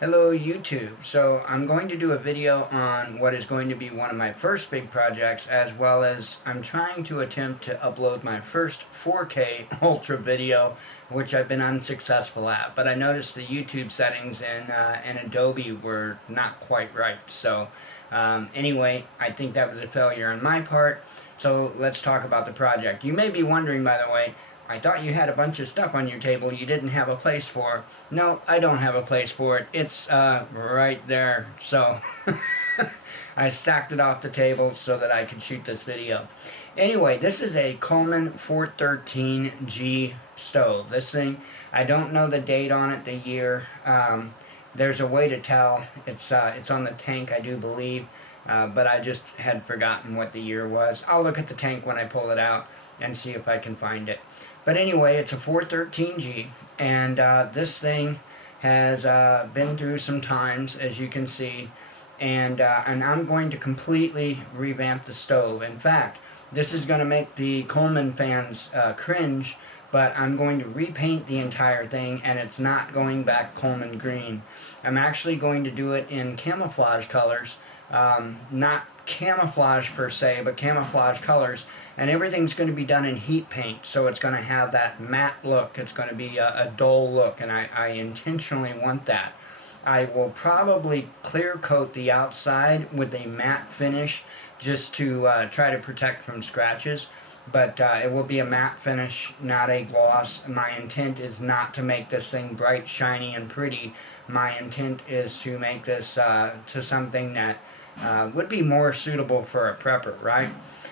Hello YouTube. So I'm going to do a video on what is going to be one of my first big projects, as well as I'm trying to attempt to upload my first 4K Ultra video, which I've been unsuccessful at. But I noticed the YouTube settings in Adobe were not quite right. So anyway, I think that was a failure on my part. So let's talk about the project. You may be wondering, by the way, I thought you had a bunch of stuff on your table you didn't have a place for. No, I don't have a place for it. It's right there. So I stacked it off the table so that I could shoot this video. Anyway, this is a Coleman 413G stove. This thing, I don't know the date on it, the year. There's a way to tell. It's on the tank, I do believe. But I just had forgotten what the year was. I'll look at the tank when I pull it out and see if I can find it. But anyway, it's a 413G, and this thing has been through some times, as you can see, and I'm going to completely revamp the stove. In fact, this is going to make the Coleman fans cringe, but I'm going to repaint the entire thing, and it's not going back Coleman green. I'm actually going to do it in camouflage colors, not camouflage per se, but camouflage colors, and everything's going to be done in heat paint, so it's going to have that matte look. It's going to be a dull look, and I intentionally want that. I will probably clear coat the outside with a matte finish just to try to protect from scratches, but it will be a matte finish, not a gloss. My intent is not to make this thing bright, shiny, and pretty. My intent is to make this to something that would be more suitable for a prepper, right?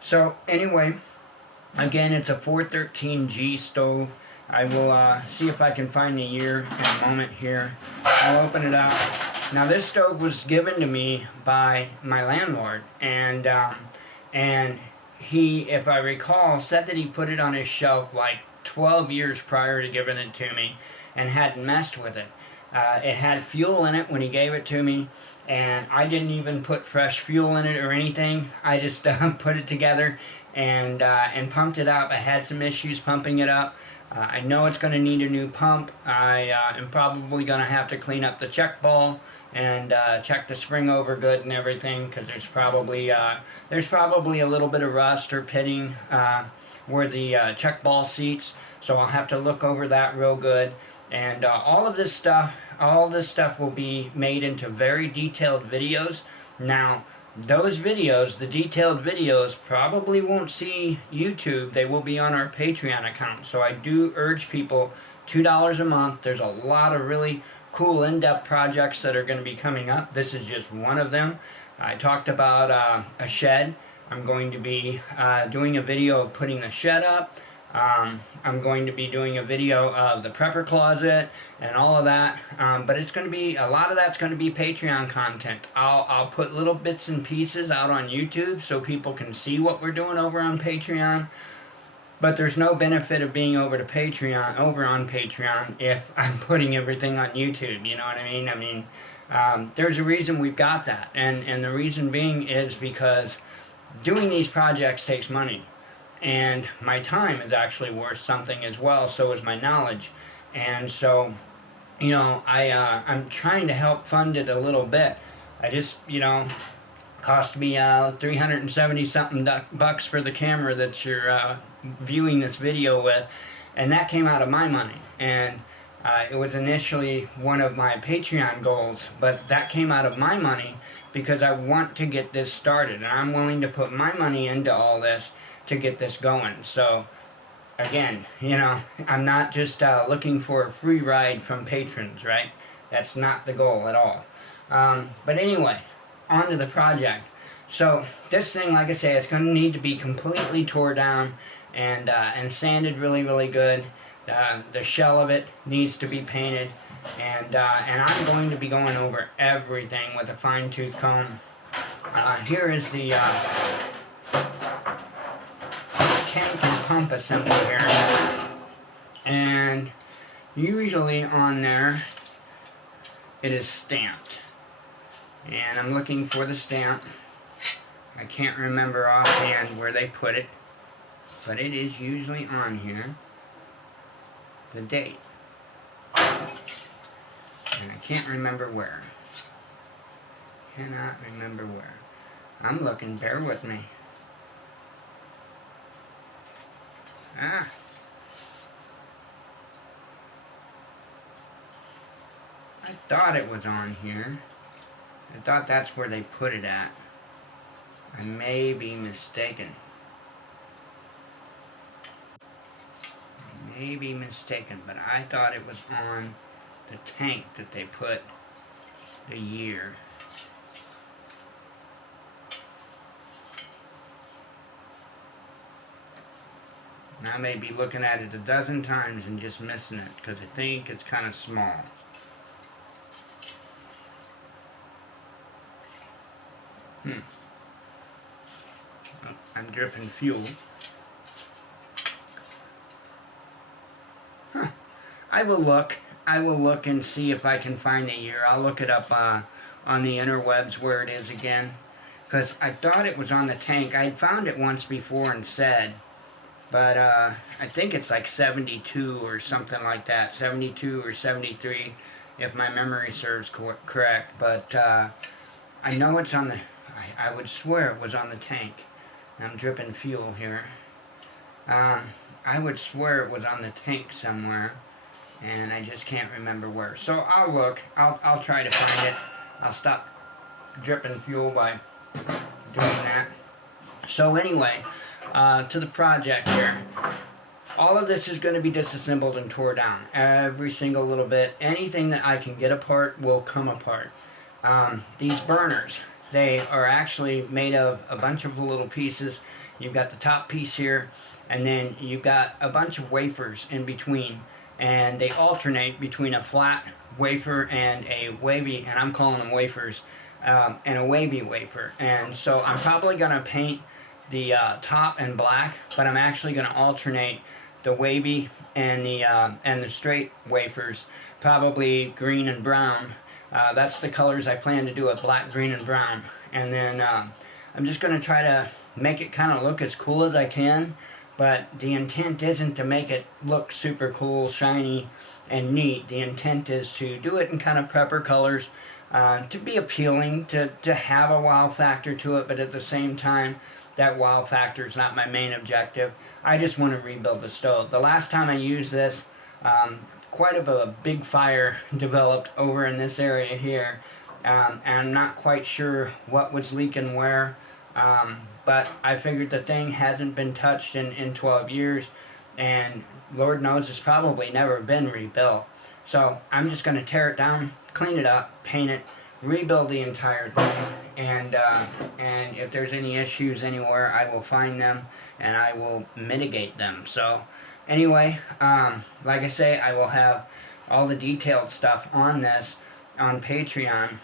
So anyway, again, it's a 413G stove. I will see if I can find the year in a moment here. I'll open it up. Now this stove was given to me by my landlord, and he, if I recall, said that he put it on his shelf like 12 years prior to giving it to me and hadn't messed with it. It had fuel in it when he gave it to me, and I didn't even put fresh fuel in it or anything. I just put it together and pumped it up. I had some issues pumping it up. I know it's going to need a new pump. I am probably going to have to clean up the check ball and check the spring over good and everything, because there's probably a little bit of rust or pitting where the check ball seats. So I'll have to look over that real good. And all this stuff will be made into very detailed videos. Now, those videos, the detailed videos, probably won't see YouTube. They will be on our Patreon account. So I do urge people, $2 a month. There's a lot of really cool in-depth projects that are going to be coming up. This is just one of them. I talked about a shed. I'm going to be doing a video of putting the shed up. I'm going to be doing a video of the prepper closet and all of that, but it's going to be, a lot of that's going to be Patreon content. I'll put little bits and pieces out on YouTube so people can see what we're doing over on Patreon, but there's no benefit of being over on Patreon if I'm putting everything on YouTube, you know what I mean? I mean, there's a reason we've got that, and the reason being is because doing these projects takes money. And my time is actually worth something as well, so is my knowledge. And so, you know, I'm trying to help fund it a little bit. I just, you know, cost me 370 something bucks for the camera that you're viewing this video with, and that came out of my money. And it was initially one of my Patreon goals, but that came out of my money because I want to get this started, and I'm willing to put my money into all this to get this going. So again, you know, I'm not just looking for a free ride from patrons, right? That's not the goal at all. But anyway, on to the project. So this thing, like I say, it's going to need to be completely tore down and sanded really, really good. The shell of it needs to be painted, and I'm going to be going over everything with a fine-tooth comb. Here is the tank and pump assembly here, and usually on there it is stamped, and I'm looking for the stamp. I can't remember offhand where they put it, but it is usually on here, the date. And I can't remember where. Cannot remember where. I'm looking, bear with me. Ah. I thought it was on here. I thought that's where they put it at. I may be mistaken. I may be mistaken, but I thought it was on the tank that they put the year. And I may be looking at it a dozen times and just missing it because I think it's kind of small. Oh, I'm dripping fuel. Huh. I will look and see if I can find the year. I'll look it up on the interwebs where it is again. Because I thought it was on the tank. I found it once before and said, but I think it's like 72 or something like that. 72 or 73 if my memory serves correct. But I know it's on the... I would swear it was on the tank. I'm dripping fuel here. I would swear it was on the tank somewhere, and I just can't remember where. So I'll look. I'll try to find it. I'll stop dripping fuel by doing that. So anyway, to the project here. All of this is going to be disassembled and tore down. Every single little bit. Anything that I can get apart will come apart. These burners, they are actually made of a bunch of little pieces. You've got the top piece here, and then you've got a bunch of wafers in between, and they alternate between a flat wafer and a wavy, and I'm calling them wafers, and a wavy wafer. And so I'm probably going to paint the top in black, but I'm actually going to alternate the wavy and the straight wafers, probably green and brown. That's the colors I plan to do with black, green, and brown. And then I'm just going to try to make it kind of look as cool as I can, but the intent isn't to make it look super cool, shiny, and neat. The intent is to do it in kind of prepper colors, to be appealing, to have a wow factor to it, but at the same time, that wow factor is not my main objective. I just want to rebuild the stove. The last time I used this, quite a big fire developed over in this area here, and I'm not quite sure what was leaking where, but I figured the thing hasn't been touched in 12 years, and Lord knows it's probably never been rebuilt. So I'm just going to tear it down, clean it up, paint it, rebuild the entire thing, and if there's any issues anywhere, I will find them and I will mitigate them. So anyway, like I say, I will have all the detailed stuff on this on Patreon,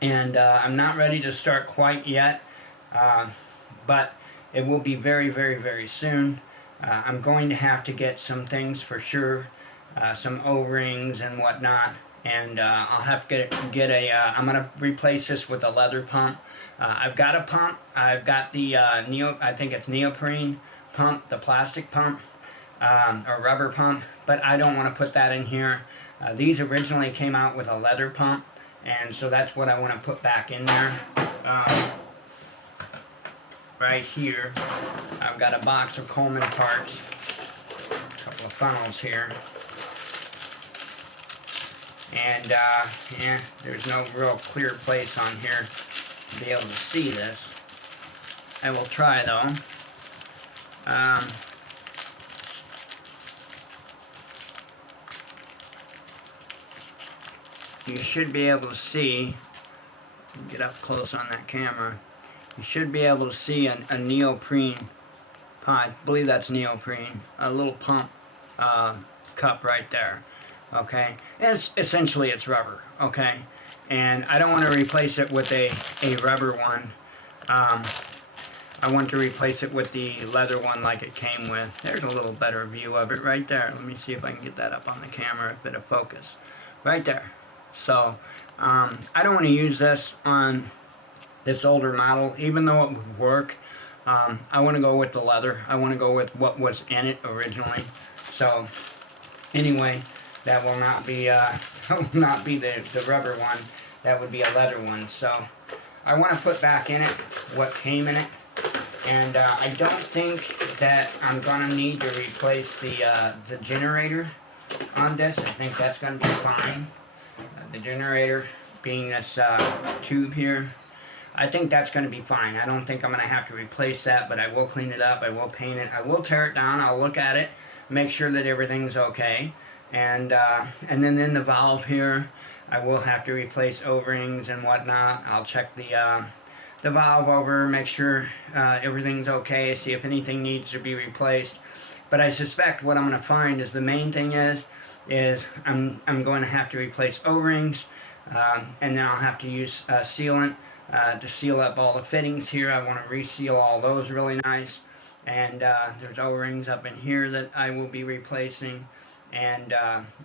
and I'm not ready to start quite yet, but it will be very, very, very soon. I'm going to have to get some things for sure, some O-rings and whatnot, and I'll have to get a I'm going to replace this with a leather pump. I've got a pump. I've got the I think it's neoprene pump, the plastic pump, or rubber pump, but I don't want to put that in here. These originally came out with a leather pump, and so that's what I want to put back in there. Right here, I've got a box of Coleman Parts, a couple of funnels here, and yeah, there's no real clear place on here to be able to see this. I will try though. You should be able to see, get up close on that camera, you should be able to see a neoprene, I believe that's neoprene, a little pump cup right there, okay? And essentially it's rubber, okay? And I don't want to replace it with a rubber one. I want to replace it with the leather one like it came with. There's a little better view of it right there. Let me see if I can get that up on the camera, a bit of focus. Right there. So, I don't want to use this on this older model, even though it would work. I want to go with the leather. I want to go with what was in it originally. So, anyway, That will not be will not be the rubber one. That would be a leather one. So I want to put back in it what came in it, and I don't think that I'm gonna need to replace the generator on this. I think that's gonna be fine. The generator being this tube here, I think that's going to be fine. I don't think I'm going to have to replace that, but I will clean it up. I will paint it. I will tear it down. I'll look at it, make sure that everything's okay. And then in the valve here, I will have to replace O-rings and whatnot. I'll check the valve over, make sure everything's okay, see if anything needs to be replaced. But I suspect what I'm going to find is the main thing is I'm going to have to replace O-rings, and then I'll have to use sealant to seal up all the fittings here. I want to reseal all those really nice. And there's O-rings up in here that I will be replacing. And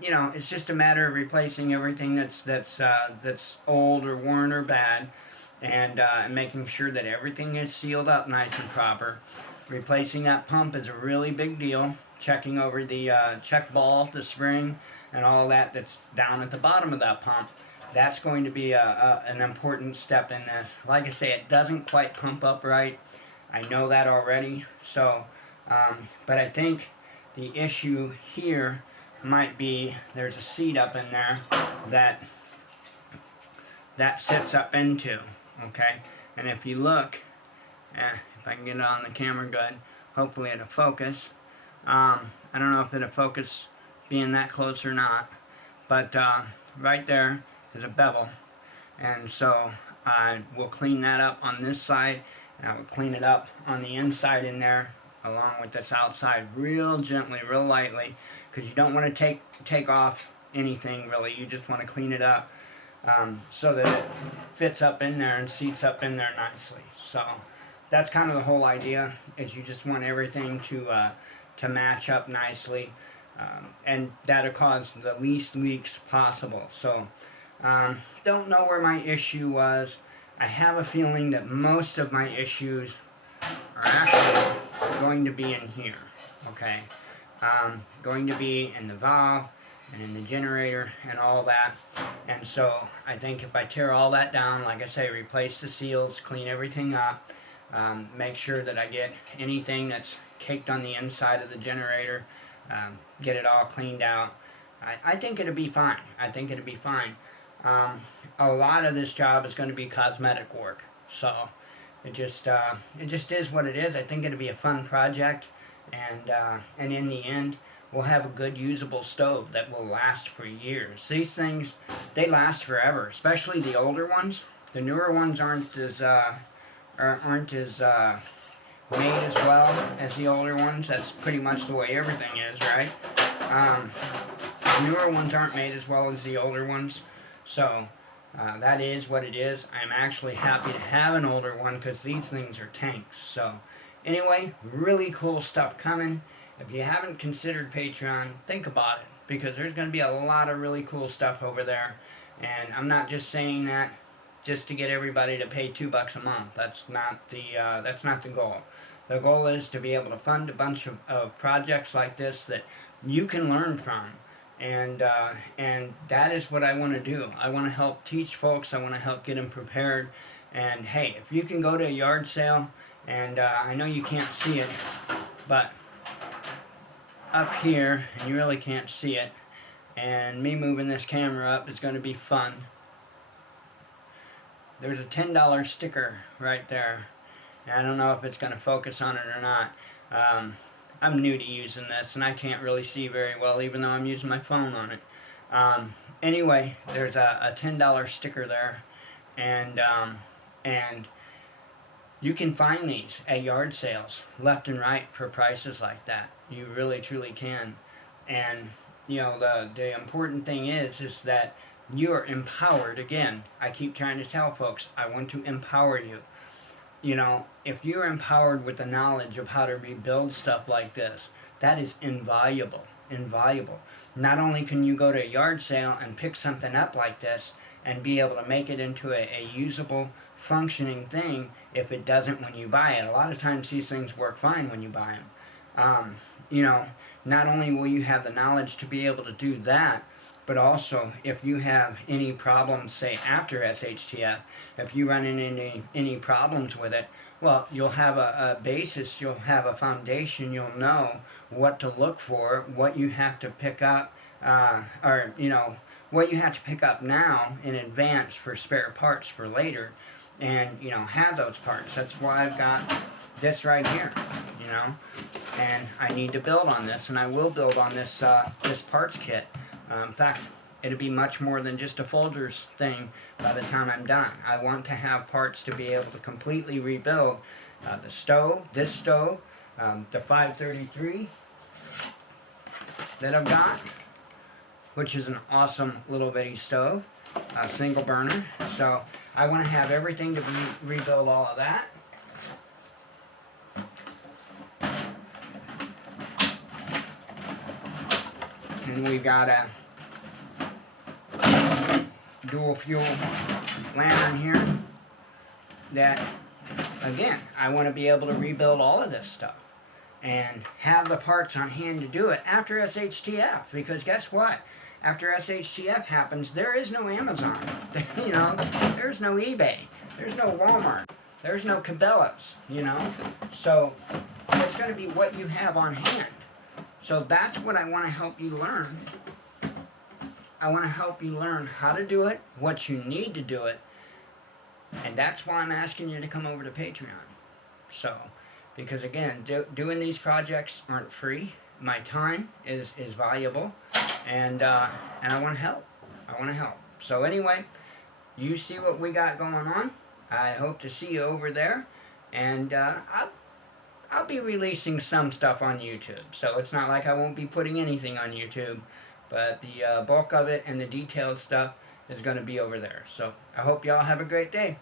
you know, it's just a matter of replacing everything that's old or worn or bad, and making sure that everything is sealed up nice and proper. Replacing that pump is a really big deal. Checking over the check ball, the spring, and all that that's down at the bottom of that pump. That's going to be an important step in this. Like I say, it doesn't quite pump up right. I know that already. So, but I think the issue here might be there's a seat up in there that sits up into. Okay, and if you look, if I can get it on the camera good, hopefully it'll focus. I don't know if it'll focus being that close or not, but right there is a bevel, and so I will clean that up on this side, and I will clean it up on the inside in there along with this outside real gently, real lightly, because you don't want to take off anything really. You just want to clean it up so that it fits up in there and seats up in there nicely. So that's kind of the whole idea, is you just want everything to match up nicely, and that'll cause the least leaks possible. So don't know where my issue was. I have a feeling that most of my issues are actually going to be in here. Okay, going to be in the valve and in the generator and all that. And so I think if I tear all that down, like I say, replace the seals, clean everything up, make sure that I get anything that's caked on the inside of the generator, get it all cleaned out, I think it'll be fine. I think it'll be fine. A lot of this job is going to be cosmetic work, so it just is what it is. I think it'll be a fun project, and in the end, we'll have a good usable stove that will last for years. These things, they last forever, especially the older ones. The newer ones aren't as made as well as the older ones. That's pretty much the way everything is, right? Newer ones aren't made as well as the older ones, so that is what it is. I'm actually happy to have an older one because these things are tanks. So anyway, really cool stuff coming. If you haven't considered Patreon, think about it, because there's going to be a lot of really cool stuff over there. And I'm not just saying that just to get everybody to pay $2 a month. That's not the goal. The goal is to be able to fund a bunch of projects like this that you can learn from. And that is what I want to do. I want to help teach folks. I want to help get them prepared. And hey, if you can go to a yard sale, and I know you can't see it, but up here, and you really can't see it, and me moving this camera up is going to be fun. There's a $10 sticker right there. And I don't know if it's going to focus on it or not. I'm new to using this, and I can't really see very well, even though I'm using my phone on it. Anyway, there's a $10 sticker there, and you can find these at yard sales left and right for prices like that. You really truly can. And you know, the important thing is that you are empowered. Again, I keep trying to tell folks, I want to empower you. You know, if you're empowered with the knowledge of how to rebuild stuff like this, that is invaluable. Invaluable. Not only can you go to a yard sale and pick something up like this and be able to make it into a usable, functioning thing if it doesn't when you buy it. A lot of times these things work fine when you buy them. You know, not only will you have the knowledge to be able to do that, but also if you have any problems, say after SHTF, if you run into any problems with it, well, you'll have a basis, you'll have a foundation, you'll know what to look for, what you have to pick up, or, you know, what you have to pick up now in advance for spare parts for later, and, you know, have those parts. That's why I've got this right here, you know, and I need to build on this, and I will build on this, this parts kit. In fact, it'll be much more than just a Folgers thing by the time I'm done. I want to have parts to be able to completely rebuild the stove, this stove, the 533 that I've got, which is an awesome little bitty stove, a single burner. So I want to have everything to rebuild all of that. And we've got a dual fuel lantern here that, again, I want to be able to rebuild all of this stuff and have the parts on hand to do it after SHTF, because guess what? After SHTF happens, there is no Amazon. You know, there's no eBay, there's no Walmart, there's no Cabela's, you know. So it's going to be what you have on hand. So that's what I want to help you learn. I want to help you learn how to do it, what you need to do it, and that's why I'm asking you to come over to Patreon. So, because again, doing these projects aren't free. My time is valuable, and I want to help. I want to help. So anyway, you see what we got going on. I hope to see you over there, and I'll be releasing some stuff on YouTube. So it's not like I won't be putting anything on YouTube, but the bulk of it and the detailed stuff is going to be over there. So I hope y'all have a great day.